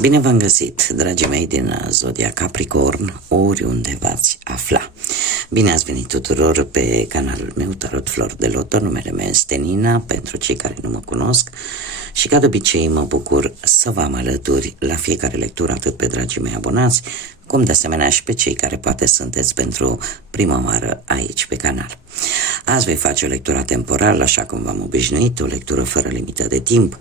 Bine v-am găsit, dragii mei din Zodia Capricorn, oriunde v-ați afla. Bine ați venit tuturor pe canalul meu Tarot Flor de Loto. Numele meu este Nina, pentru cei care nu mă cunosc, și ca de obicei mă bucur să vă am alături la fiecare lectură, atât pe dragii mei abonați, cum de asemenea și pe cei care poate sunteți pentru prima oară aici pe canal. Azi voi face o lectură temporală, așa cum v-am obișnuit, o lectură fără limită de timp,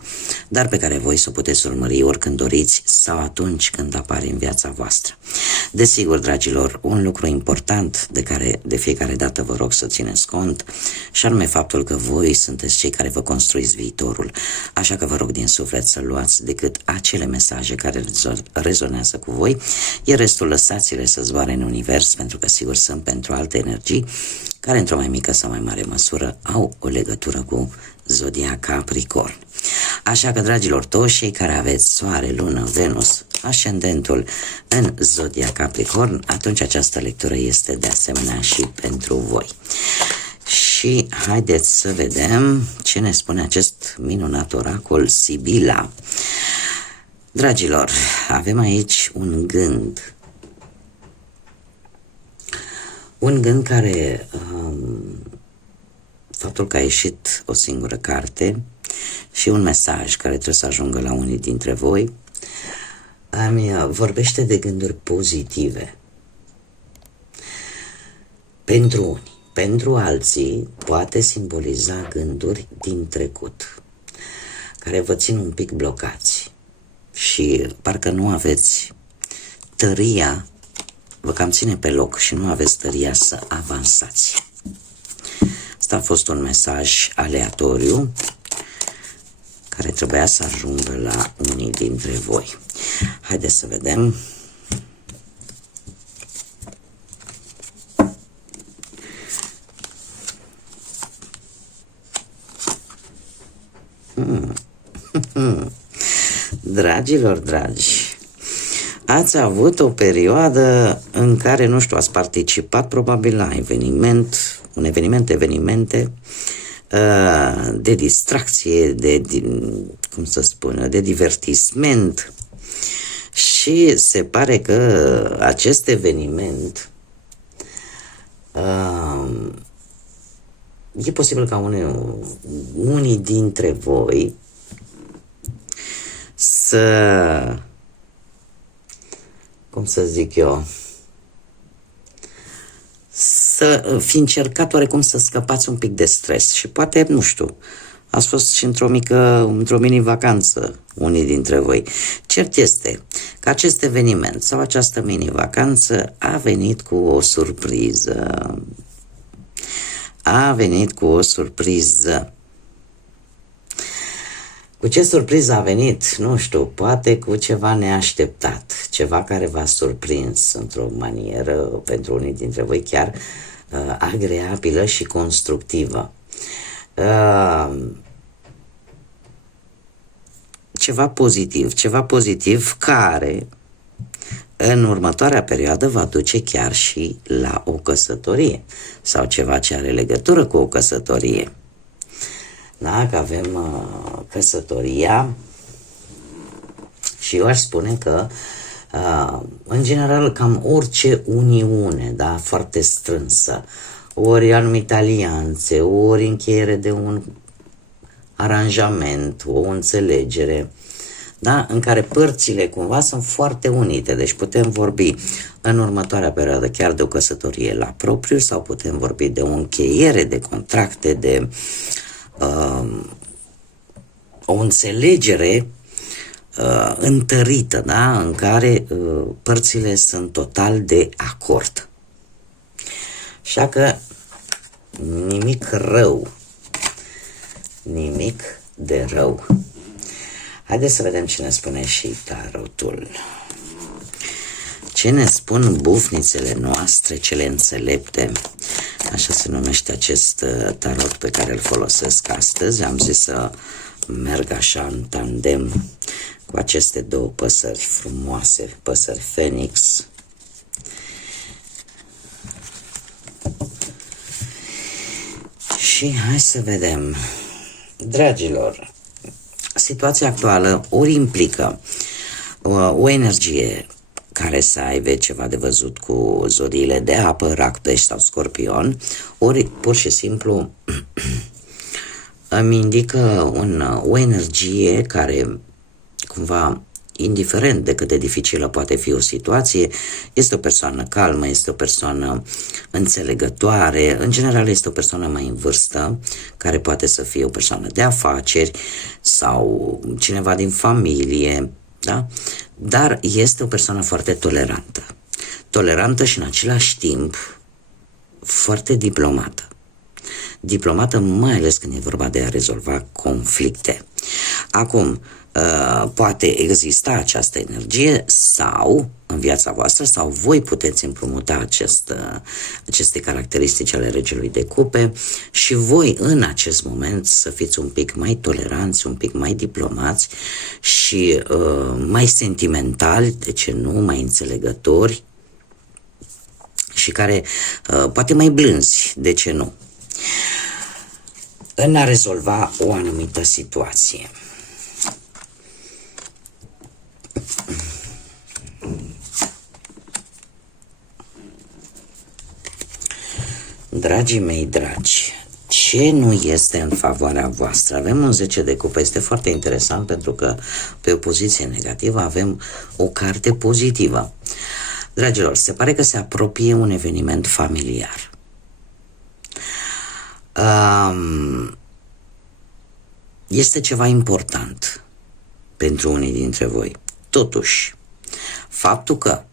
dar pe care voi să o puteți urmări oricând doriți sau atunci când apare în viața voastră. Desigur, dragilor, un lucru important de care de fiecare dată vă rog să țineți cont, și anume faptul că voi sunteți cei care vă construiți viitorul, așa că vă rog din suflet să luați decât acele mesaje care rezonează cu voi, iar restul lăsați-le să zboare în univers, pentru că sigur sunt pentru alte energii care într-o mai mică sau mai mare măsură au o legătură cu Zodia Capricorn. Așa că, dragilor, toți cei care aveți Soare, Lună, Venus, ascendentul în Zodia Capricorn, atunci această lectură este de asemenea și pentru voi. Și haideți să vedem ce ne spune acest minunat oracol Sibila. Dragilor, avem aici un gând. Un gând care, faptul că a ieșit o singură carte și un mesaj care trebuie să ajungă la unii dintre voi, vorbește de gânduri pozitive. Pentru unii, pentru alții, poate simboliza gânduri din trecut, care vă țin un pic blocați și parcă nu aveți tăria, vă cam ține pe loc și nu aveți tăria să avansați. Asta a fost un mesaj aleatoriu care trebuia să ajungă la unii dintre voi. Haideți să vedem. Dragilor dragi, ați avut o perioadă în care, nu știu, ați participat probabil la evenimente de distracție, cum să spun, de divertisment, și se pare că acest eveniment e posibil ca unii dintre voi să, cum să zic eu, să fi încercat oarecum să scăpați un pic de stres și poate, nu știu, ați fost și într-o mini-vacanță unii dintre voi. Cert este că acest eveniment sau această mini-vacanță a venit cu o surpriză. Cu ce surpriză a venit? Nu știu, poate cu ceva neașteptat, ceva care v-a surprins într-o manieră, pentru unii dintre voi chiar agreabilă și constructivă. Ceva pozitiv care în următoarea perioadă va duce chiar și la o căsătorie sau ceva ce are legătură cu o căsătorie. Da, că avem căsătoria și eu aș spune că în general cam orice uniune, da, foarte strânsă, ori anumite alianțe, ori încheiere de un aranjament, o înțelegere, da, în care părțile cumva sunt foarte unite, deci putem vorbi în următoarea perioadă chiar de o căsătorie la propriu sau putem vorbi de o încheiere de contracte, de o înțelegere întărită, da, în care părțile sunt total de acord. Așa că nimic de rău. Haideți să vedem ce ne spune și tarotul. Ce ne spun bufnițele noastre, cele înțelepte? Așa se numește acest tarot pe care îl folosesc astăzi. Am zis să merg așa în tandem cu aceste două păsări frumoase, păsări Phoenix. Și hai să vedem. Dragilor, situația actuală ori implică o energie care să aibă ceva de văzut cu zodiile de apă, Rac, Pești sau Scorpion, ori pur și simplu îmi indică o energie care cumva, indiferent de cât de dificilă poate fi o situație, este o persoană calmă, este o persoană înțelegătoare, în general este o persoană mai în vârstă, care poate să fie o persoană de afaceri sau cineva din familie, da? Dar este o persoană foarte tolerantă. Tolerantă și în același timp foarte diplomată. Diplomată mai ales când e vorba de a rezolva conflicte. Acum, poate exista această energie sau în viața voastră sau voi puteți împrumuta aceste caracteristici ale regelui de cupe și voi în acest moment să fiți un pic mai toleranți, un pic mai diplomați și mai sentimentali, de ce nu, mai înțelegători și care poate mai blânzi, de ce nu, în a rezolva o anumită situație. Dragii mei dragi, ce nu este în favoarea voastră? Avem un 10 de cupe, este foarte interesant pentru că pe o poziție negativă avem o carte pozitivă. Dragilor, se pare că se apropie un eveniment familiar. Este ceva important pentru unii dintre voi. Totuși, faptul că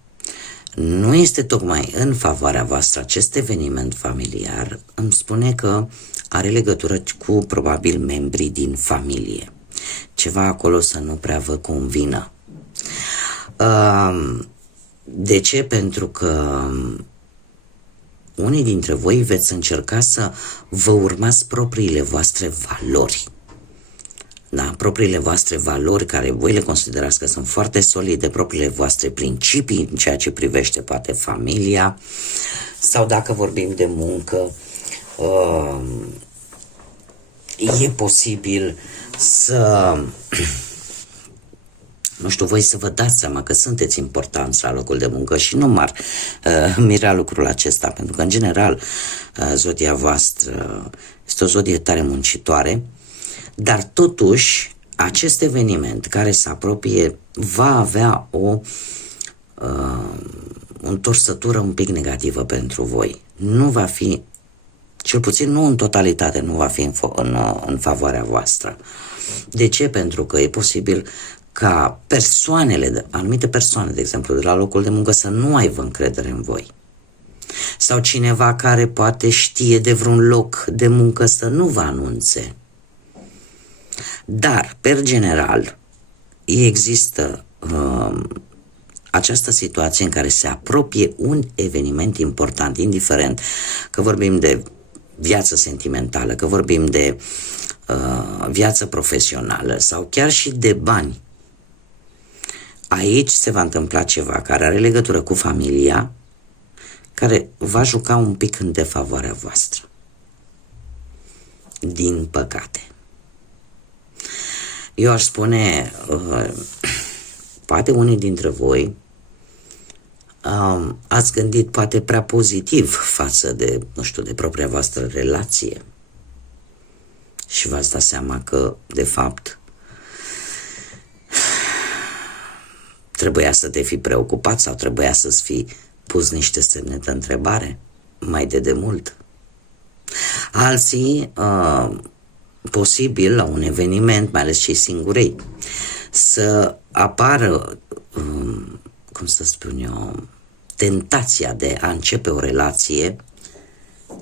nu este tocmai în favoarea voastră acest eveniment familiar îmi spune că are legătură cu probabil membrii din familie. Ceva acolo să nu prea vă convină. De ce? Pentru că unii dintre voi veți încerca să vă urmați propriile voastre valori. Da, propriile voastre valori care voi le considerați că sunt foarte solide, propriile voastre principii în ceea ce privește poate familia sau dacă vorbim de muncă, e posibil să, nu știu, voi să vă dați seama că sunteți importanți la locul de muncă și nu m-ar mira lucrul acesta, pentru că în general zodia voastră este o zodie tare muncitoare. Dar totuși, acest eveniment care se apropie va avea o întorsătură un pic negativă pentru voi. Nu va fi, cel puțin nu în totalitate, nu va fi în favoarea voastră. De ce? Pentru că e posibil ca anumite persoane, de exemplu, de la locul de muncă să nu aibă încredere în voi. Sau cineva care poate știe de vreun loc de muncă să nu vă anunțe. Dar, per general, există această situație în care se apropie un eveniment important, indiferent că vorbim de viață sentimentală, că vorbim de viață profesională sau chiar și de bani. Aici se va întâmpla ceva care are legătură cu familia, care va juca un pic în defavoarea voastră. Din păcate. Eu aș spune, poate unii dintre voi ați gândit poate prea pozitiv față de, nu știu, de propria voastră relație și v-ați dat seama că, de fapt, trebuia să te fi preocupat sau trebuia să-ți fi pus niște semne de întrebare mai de demult. Alții, posibil la un eveniment, mai ales cei singurei, să apară, cum să spun eu, tentația de a începe o relație,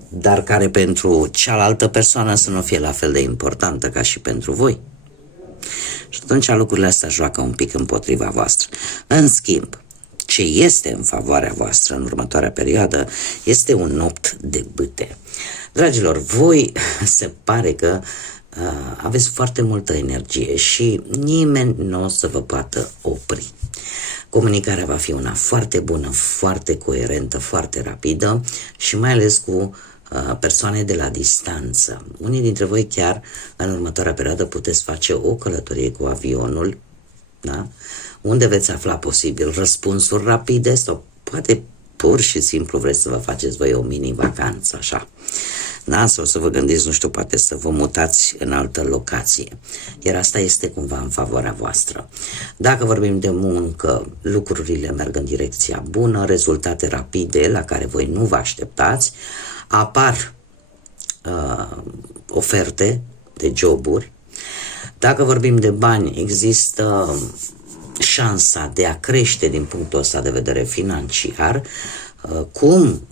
dar care pentru cealaltă persoană să nu fie la fel de importantă ca și pentru voi. Și atunci lucrurile astea joacă un pic împotriva voastră. În schimb, ce este în favoarea voastră în următoarea perioadă este un 8 de bâte. Dragilor, voi se pare că aveți foarte multă energie și nimeni nu o să vă poată opri. Comunicarea va fi una foarte bună, foarte coerentă, foarte rapidă și mai ales cu persoane de la distanță. Unii dintre voi chiar în următoarea perioadă puteți face o călătorie cu avionul, da? unde veți afla posibil răspunsuri rapide sau poate pur și simplu vreți să vă faceți voi o mini-vacanță, așa. Da? Sau să vă gândiți, nu știu, poate să vă mutați în altă locație. Iar asta este cumva în favoarea voastră. Dacă vorbim de muncă, lucrurile merg în direcția bună, rezultate rapide la care voi nu vă așteptați, apar oferte de joburi. Dacă vorbim de bani, există șansa de a crește din punctul ăsta de vedere financiar. Cum?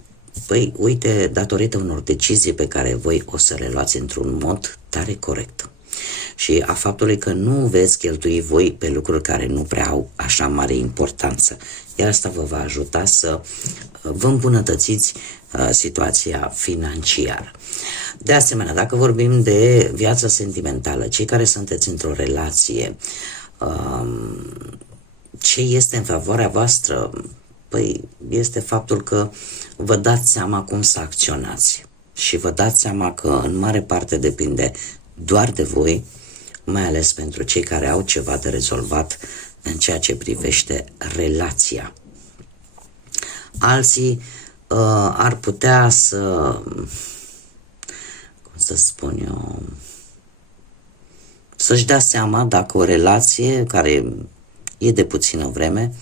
Păi, uite, datorită unor decizii pe care voi o să le luați într-un mod tare corect. Și a faptului că nu veți cheltui voi pe lucruri care nu prea au așa mare importanță. Iar asta vă va ajuta să vă îmbunătățiți situația financiară. De asemenea, dacă vorbim de viața sentimentală, cei care sunteți într-o relație, ce este în favoarea voastră? Păi este faptul că vă dați seama cum să acționați și vă dați seama că în mare parte depinde doar de voi, mai ales pentru cei care au ceva de rezolvat în ceea ce privește relația. Alții ar putea să, cum să spun eu, să-și dea seama dacă o relație care e de puțină vreme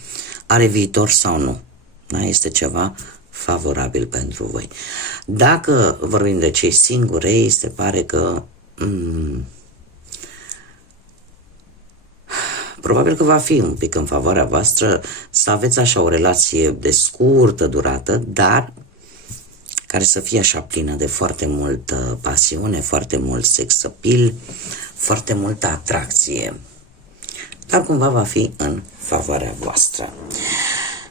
are viitor sau nu. Da? Este ceva favorabil pentru voi. Dacă vorbim de cei singuri, se pare că probabil că va fi un pic în favoarea voastră să aveți așa o relație de scurtă durată, dar care să fie așa plină de foarte multă pasiune, foarte mult sex appeal, foarte multă atracție. Dar cumva va fi în favoarea voastră.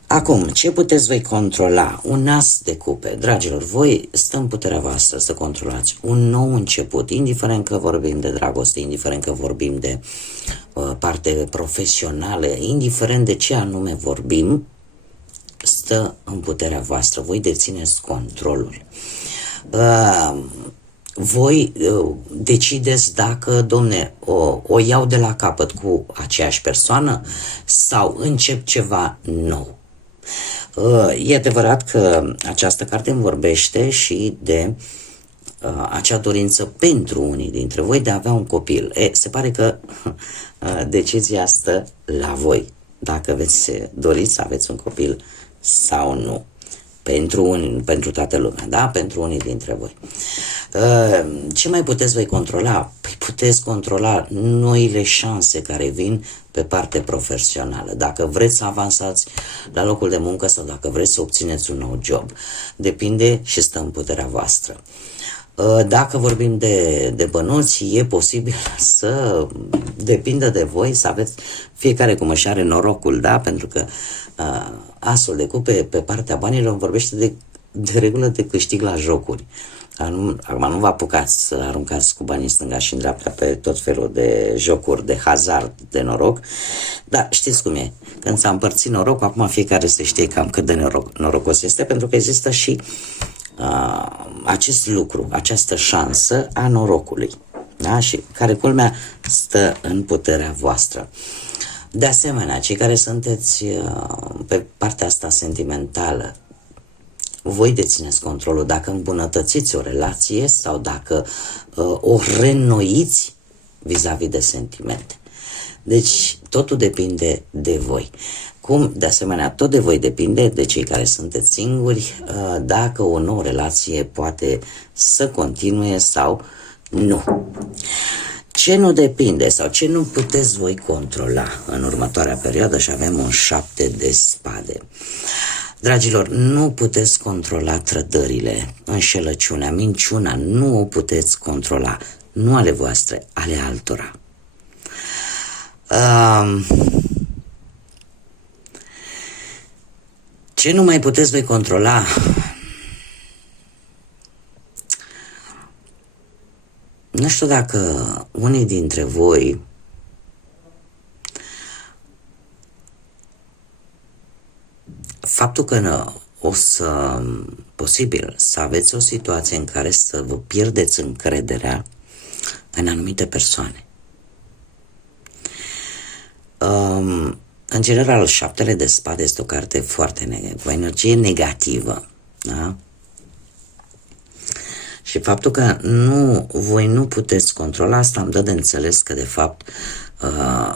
Acum, ce puteți voi controla? Un as de cupe. Dragilor, voi stă în puterea voastră să controlați un nou început, indiferent că vorbim de dragoste, indiferent că vorbim de parte profesională, indiferent de ce anume vorbim, stă în puterea voastră. Voi dețineți controlul. Voi decideți dacă, domne, o iau de la capăt cu aceeași persoană sau încep ceva nou. E adevărat că această carte îmi vorbește și de acea dorință pentru unii dintre voi de a avea un copil. Se pare că decizia stă la voi, dacă veți dori să aveți un copil sau nu. Pentru unii, pentru toată lumea, da? Pentru unii dintre voi. Ce mai puteți voi controla? Păi puteți controla noile șanse care vin pe parte profesională. Dacă vreți să avansați la locul de muncă sau dacă vreți să obțineți un nou job. Depinde și stă în puterea voastră. Dacă vorbim de bănuți, e posibil să depindă de voi, să aveți fiecare cum își are norocul, da? Pentru că asul de cupe pe partea banilor vorbește de regulă de câștig la jocuri. Acum nu vă apucați să aruncați cu banii în stânga și în dreapta pe tot felul de jocuri, de hazard, de noroc, dar știți cum e, când s-a împărțit norocul, acum fiecare se știe cam cât de norocos este, pentru că există și acest lucru, această șansă a norocului, da? Și care, culmea, stă în puterea voastră. De asemenea, cei care sunteți pe partea asta sentimentală, voi dețineți controlul dacă îmbunătățiți o relație sau dacă o reînnoiți vis-a-vis de sentimente. Deci totul depinde de voi. Cum, de asemenea, tot de voi depinde, de cei care sunteți singuri, dacă o nouă relație poate să continue sau nu. Ce nu depinde sau ce nu puteți voi controla în următoarea perioadă, și avem un 7 de spade. Dragilor, nu puteți controla trădările, înșelăciunea, minciuna, nu o puteți controla, nu ale voastre, ale altora. Ce nu mai puteți voi controla? Nu știu dacă unii dintre voi faptul că o să, posibil, să aveți o situație în care să vă pierdeți încrederea în anumite persoane. În general, șaptele de spade este o carte foarte cu energie negativă, da? Și faptul că voi nu puteți controla asta îmi dă de înțeles că de fapt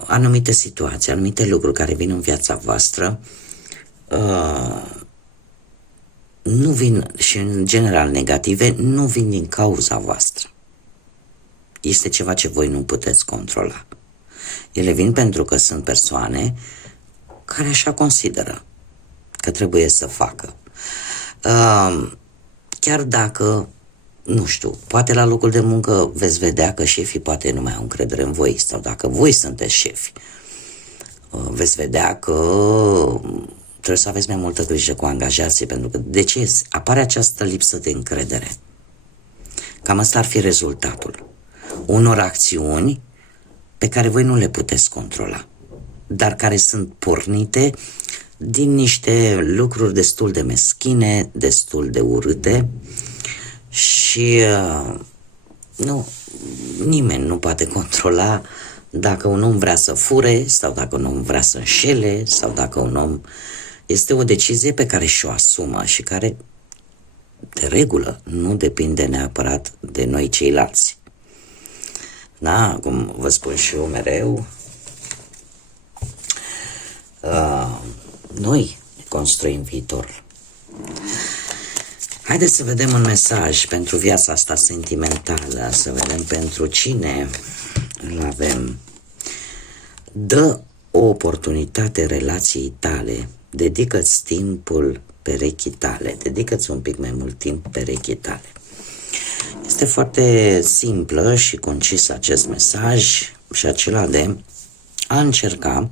anumite situații, anumite lucruri care vin în viața voastră nu vin, și în general negative, nu vin din cauza voastră. Este ceva ce voi nu puteți controla. Ele vin pentru că sunt persoane care așa consideră că trebuie să facă. Chiar dacă, nu știu, poate la locul de muncă veți vedea că șefii poate nu mai au încredere în voi, sau dacă voi sunteți șefi, veți vedea că trebuie să aveți mai multă grijă cu angajații, pentru că de ce apare această lipsă de încredere? Cam asta ar fi rezultatul unor acțiuni pe care voi nu le puteți controla, dar care sunt pornite din niște lucruri destul de meschine, destul de urâte și nimeni nu poate controla dacă un om vrea să fure sau dacă un om vrea să înșele sau dacă un om... Este o decizie pe care și-o asumă și care, de regulă, nu depinde neapărat de noi ceilalți. Da, cum vă spun și eu mereu, noi construim viitorul. Haideți să vedem un mesaj pentru viața asta sentimentală, să vedem pentru cine îl avem. Dă o oportunitate relației tale, dedică-ți timpul perechii tale, dedică-ți un pic mai mult timp perechii tale. Este foarte simplă și concis acest mesaj și acela de a încerca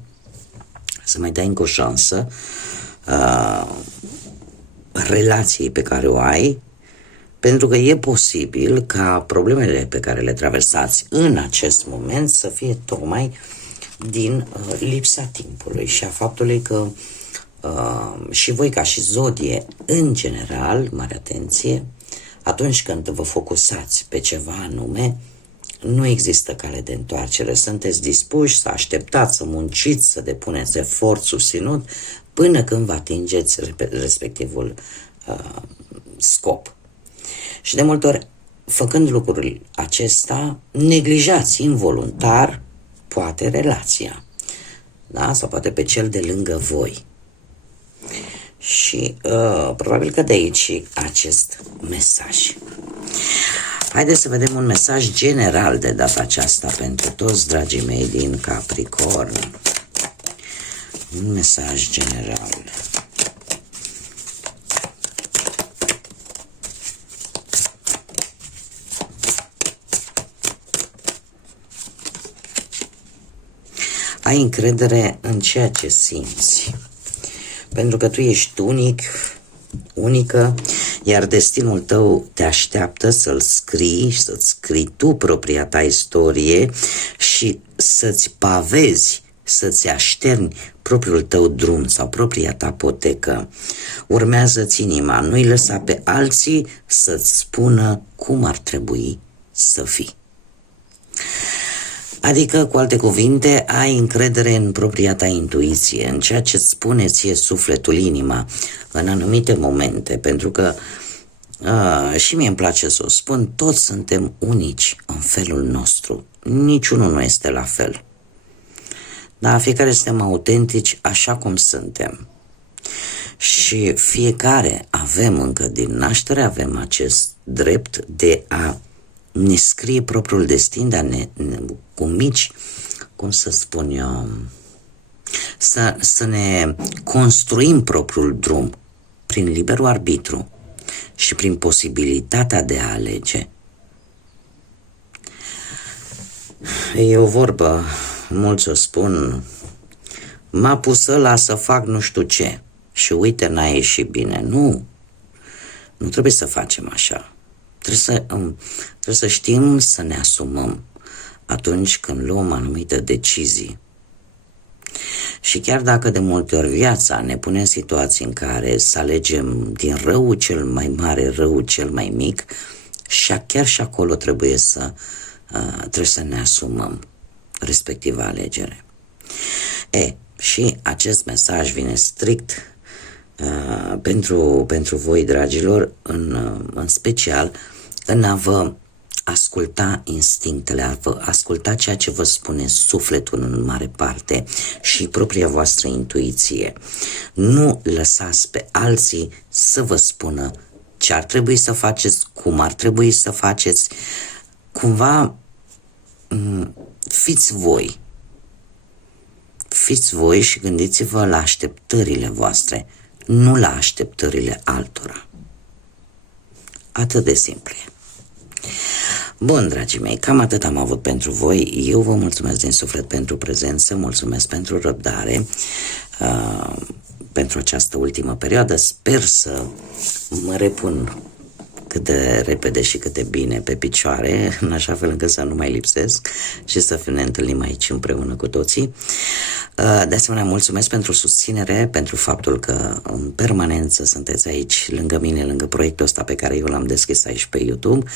să mai dai încă o șansă relației pe care o ai, pentru că e posibil ca problemele pe care le traversați în acest moment să fie tocmai din lipsa timpului și a faptului că și voi ca și zodie în general, mare atenție, atunci când vă focusați pe ceva anume, nu există cale de întoarcere. Sunteți dispuși să așteptați, să munciți, să depuneți efort susținut până când vă atingeți respectivul scop. Și de multe ori, făcând lucrul acesta, neglijați involuntar poate relația, da? Sau poate pe cel de lângă voi. Și probabil că de aici acest mesaj. Haideți să vedem un mesaj general de data aceasta pentru toți dragii mei din Capricorn. Un mesaj general. Ai încredere în ceea ce simți, pentru că tu ești unică, iar destinul tău te așteaptă să-l scrii, să-ți scrii tu propria ta istorie și să-ți pavezi, să-ți așterni propriul tău drum sau propria ta potecă. Urmează-ți inima, nu-i lăsa pe alții să-ți spună cum ar trebui să fii. Adică, cu alte cuvinte, ai încredere în propria ta intuiție, în ceea ce îți spune ție sufletul, inima, în anumite momente, pentru că și mie îmi place să o spun, toți suntem unici în felul nostru, niciunul nu este la fel. Dar fiecare suntem autentici așa cum suntem. Și fiecare avem încă din naștere, avem acest drept de a ne scrie propriul destin, de a cu mici, cum să spun eu, să ne construim propriul drum prin liberul arbitru și prin posibilitatea de a alege. E o vorbă, mulți o spun, m-a pus ăla să fac nu știu ce și uite, n-a ieșit bine. Nu trebuie să facem așa. Trebuie să știm să ne asumăm atunci când luăm anumite decizii. Și chiar dacă de multe ori viața ne pune în situații în care să alegem din răul cel mai mare, răul cel mai mic, și chiar și acolo trebuie să ne asumăm respectiva alegere. Și acest mesaj vine strict pentru voi, dragilor, în special în a vă asculta instinctele, a vă asculta ceea ce vă spune sufletul în mare parte și propria voastră intuiție. Nu lăsați pe alții să vă spună ce ar trebui să faceți, cum ar trebui să faceți. Cumva fiți voi. Fiți voi și gândiți-vă la așteptările voastre, nu la așteptările altora. Atât de simplu. Bun, dragii mei, cam atât am avut pentru voi. Eu vă mulțumesc din suflet pentru prezență, mulțumesc pentru răbdare, pentru această ultimă perioadă. Sper să mă repun cât de repede și cât de bine pe picioare, în așa fel încât să nu mai lipsesc și să ne întâlnim aici împreună cu toții. De asemenea, mulțumesc pentru susținere, pentru faptul că în permanență sunteți aici lângă mine, lângă proiectul ăsta pe care eu l-am deschis aici pe YouTube,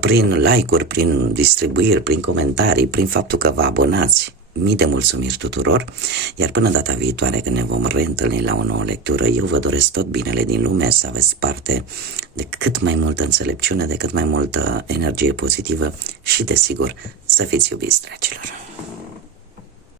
prin like-uri, prin distribuiri, prin comentarii, prin faptul că vă abonați. Mii de mulțumiri tuturor, iar până data viitoare când ne vom reîntâlni la o nouă lectură, eu vă doresc tot binele din lume, să aveți parte de cât mai multă înțelepciune, de cât mai multă energie pozitivă și, desigur, să fiți iubiți, dragilor.